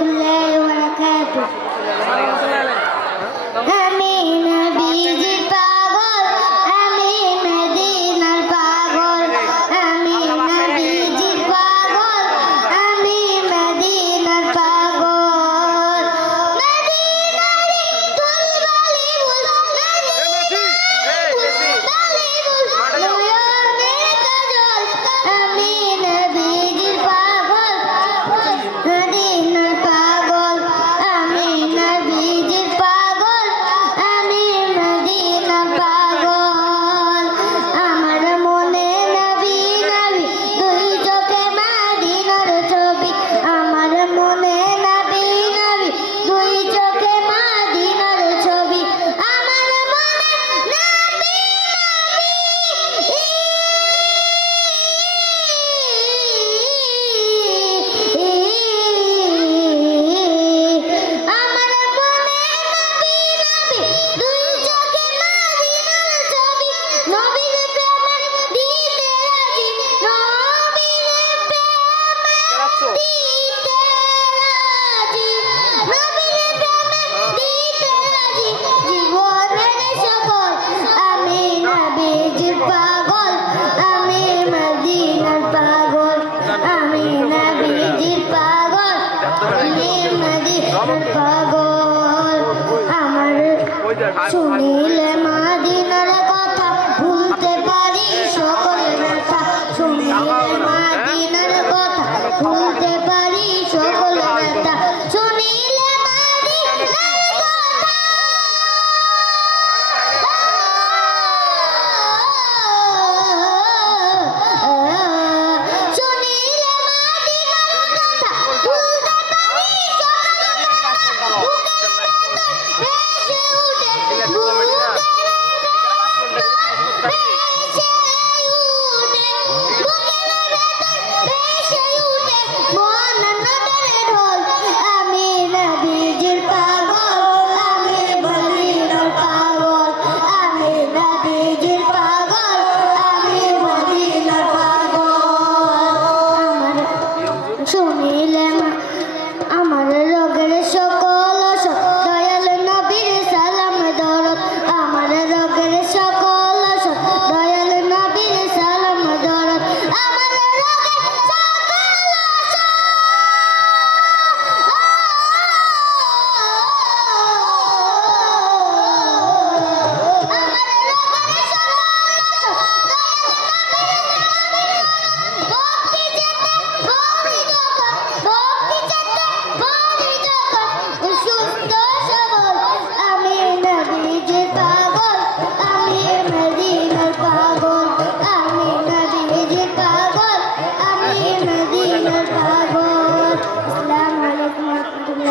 রহমতুল্লাহি ওয়া বারাকাতুহু। আমি নবীজির পাগল, আমি মদিনার পাগল, আমি নবীজির পাগল, আমি মদিনার পাগল। মদিনারি দুলবালি বুল, নয়নের কাজল, আমি নবীজির পাগল, মদিনার পাগল, আমি নবীজির পাগল, আমি মদিনার পাগল। আমার মনে নবী নবী, দুই চোখে মদিনার ছবি, আমার মনে নবী নবী, দুই চোখে মদিনার ছবি, আমার মনে নবী আমার মনে নবী নবী, দুই চোখে মদিনার ছবি, নবীর প্রেমে দিতে রাজি, নবীর প্রেমে দিতে রাজি, নবীর প্রেমে দিতে রাজি, জীবনের সকল। আমি নবীজির পাগল, আমি মদিনার পাগল, আমি নবীজির পাগল, আমি মদিনার পাগল। আমার শুনিলে মদিনার কথা, ভুলতে পারি সকল ব্যথা, শুনিলে মদিনার কথা, ভুলতে পারি সকল ব্যথা, শুনিলে মদিনার কথা, শুনিলে মদিনার কথা, ভুলতে পারি সকল ব্যথা, ভেসে উঠে বুকের ভেসে উঠে বুকের ভেসে উঠে মন নদের ঢোল। আমি নবীজির পাগল, আমি মদিনার পাগল, আমি নবীজির পাগল, আমি মদিনার পাগল। শুনিলে আমার রোগের সকল অসুখ, দয়াল নবীর সালাম দরদ, আমার রোগের সকল অসুখ, দয়াল নবীর সালাম দরদ, আমার রোগের সকল অসুখ, আমার রোগের সকল অসুখ, ভক্তি চেতে ভক্তি যখন, ভক্তি চেতে ভক্তি যখন, সুস্থ সবল। আমি নবীজির পাগল, আমি মদিনার পাগল, আমি নবীজির পাগল, আমি মদিনার পাগল। আসসালামু আলাইকুম ওয়া রাহমাতুল্লাহি।